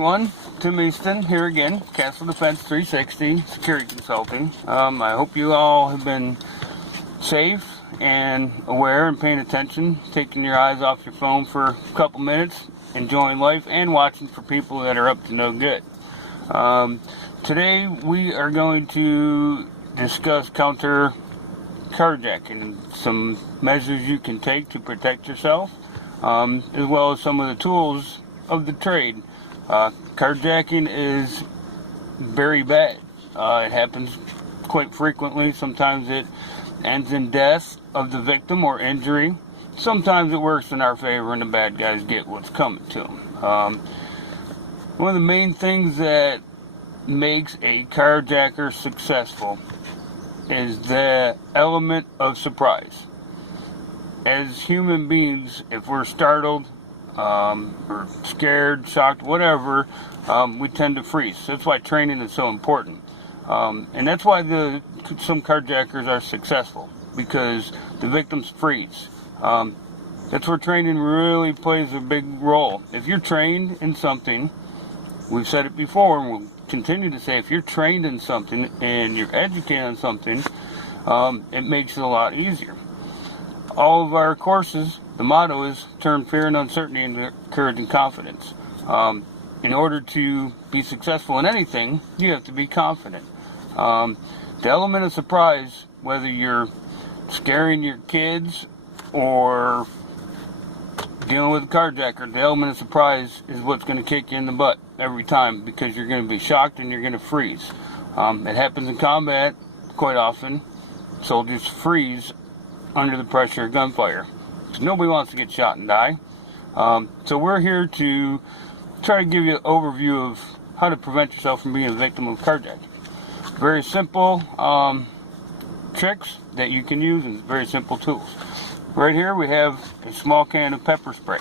everyone, Tim Easton here again, Castle Defense 360 Security Consulting. I hope you all have been safe and aware and paying attention, taking your eyes off your phone for a couple minutes, enjoying life, and watching for people that are up to no good. Today we are going to discuss counter carjacking, some measures you can take to protect yourself, as well as some of the tools of the trade. Carjacking is very bad. It happens quite frequently. Sometimes it ends in death of the victim or injury. Sometimes it works in our favor and the bad guys get what's coming to them. One of the main things that makes a carjacker successful is the element of surprise. As human beings, if we're startled, or scared, shocked, whatever, we tend to freeze. That's why training is so important. And that's why some carjackers are successful, because the victims freeze. That's where training really plays a big role. If you're trained in something, we've said it before and we'll continue to say, if you're trained in something and you're educated on something, it makes it a lot easier. All of our courses, the motto is turn fear and uncertainty into courage and confidence. In order to be successful in anything, you have to be confident. The element of surprise, whether you're scaring your kids or dealing with a carjacker, the element of surprise is what's going to kick you in the butt every time, because you're going to be shocked and you're going to freeze. It happens in combat quite often. Soldiers freeze under the pressure of gunfire. Nobody wants to get shot and die. So we're here to try to give you an overview of how to prevent yourself from being a victim of carjacking. Very simple tricks that you can use and very simple tools. Right here we have a small can of pepper spray.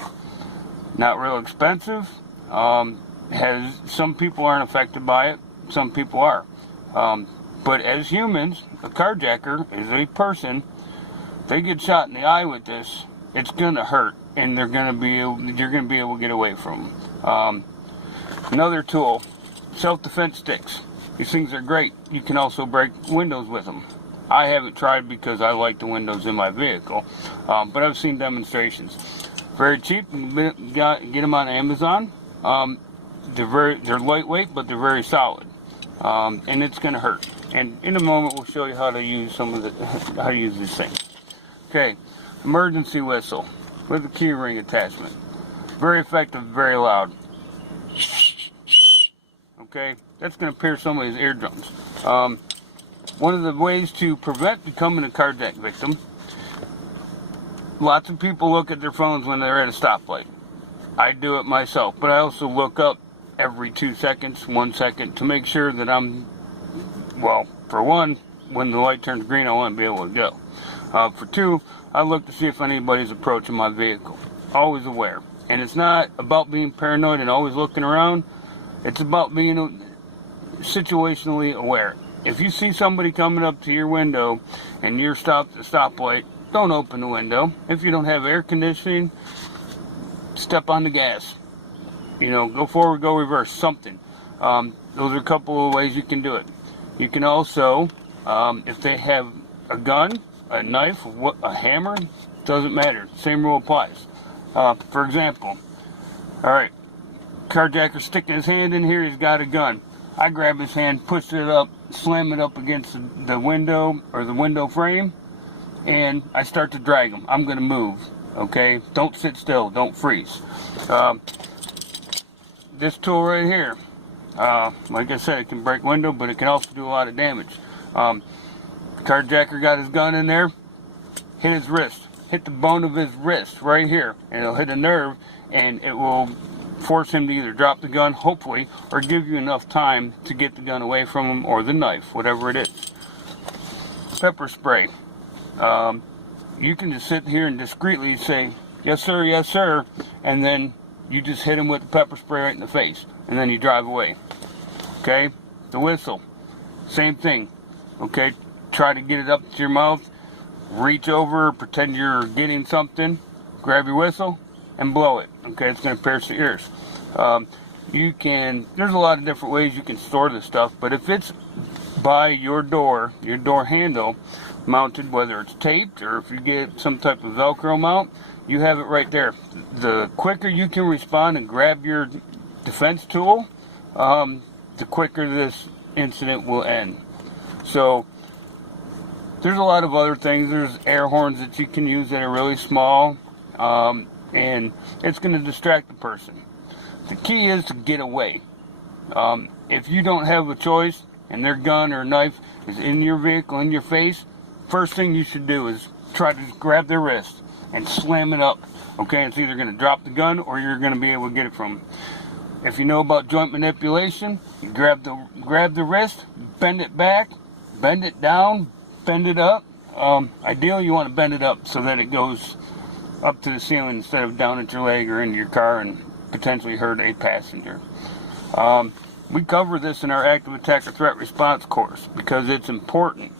Not real expensive. Some people aren't affected by it. Some people are. But as humans, a carjacker is a person. They get shot in the eye with this, it's gonna hurt, and you're gonna be able to get away from them. Another tool, self-defense sticks. These things are great. You can also break windows with them. I haven't tried because I like the windows in my vehicle, but I've seen demonstrations. Very cheap. You can get them on Amazon. They're lightweight, but they're very solid, and it's gonna hurt. And in a moment, we'll show you how to use how to use these things. Okay, emergency whistle with a key ring attachment. Very effective, very loud. Okay, that's going to pierce somebody's eardrums. One of the ways to prevent becoming a carjack victim, lots of people look at their phones when they're at a stoplight. I do it myself, but I also look up every 2 seconds, 1 second, to make sure that for one, when the light turns green, I want to be able to go. For two, I look to see if anybody's approaching my vehicle. Always aware. And it's not about being paranoid and always looking around. It's about being situationally aware. If you see somebody coming up to your window and you're stopped at a stoplight, don't open the window. If you don't have air conditioning, step on the gas. Go forward, go reverse, something. Those are a couple of ways you can do it. You can also, if they have a gun, a knife, a hammer, doesn't matter. Same rule applies. For example, alright, carjacker sticking his hand in here, he's got a gun. I grab his hand, push it up, slam it up against the window or the window frame, and I start to drag him. I'm going to move, okay? Don't sit still, don't freeze. This tool right here, like I said, it can break window, but it can also do a lot of damage. Carjacker got his gun in there, hit his wrist, hit the bone of his wrist right here, and it'll hit a nerve, and it will force him to either drop the gun, hopefully, or give you enough time to get the gun away from him, or the knife, whatever it is. Pepper spray. You can just sit here and discreetly say, yes sir, and then you just hit him with the pepper spray right in the face, and then you drive away. Okay? The whistle. Same thing. Okay? Try to get it up to your mouth, reach over, pretend you're getting something, grab your whistle, and blow it. Okay, it's going to pierce the ears. there's a lot of different ways you can store this stuff, but if it's by your door handle mounted, whether it's taped or if you get some type of Velcro mount, you have it right there. The quicker you can respond and grab your defense tool, the quicker this incident will end. So there's a lot of other things. There's air horns that you can use that are really small, and it's going to distract the person. The key is to get away. If you don't have a choice and their gun or knife is in your vehicle, in your face, first thing you should do is try to just grab their wrist and slam it up. Okay, it's either going to drop the gun or you're going to be able to get it from them. If you know about joint manipulation, you grab the wrist, bend it back, bend it down, bend it up. Ideally, you want to bend it up so that it goes up to the ceiling instead of down at your leg or into your car and potentially hurt a passenger. We cover this in our active attacker threat response course because it's important.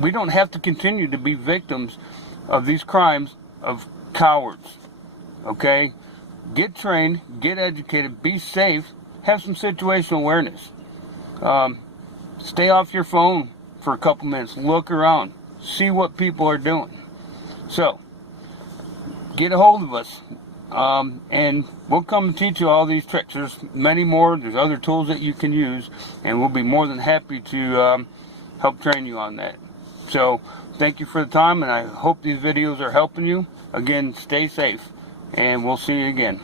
We don't have to continue to be victims of these crimes of cowards. Okay? Get trained, get educated, be safe, have some situational awareness. Stay off your phone for a couple minutes, look around, see what people are doing. So, get a hold of us, and we'll come and teach you all these tricks. There's many more, there's other tools that you can use, and we'll be more than happy to help train you on that. So, thank you for the time, and I hope these videos are helping you. Again, stay safe, and we'll see you again.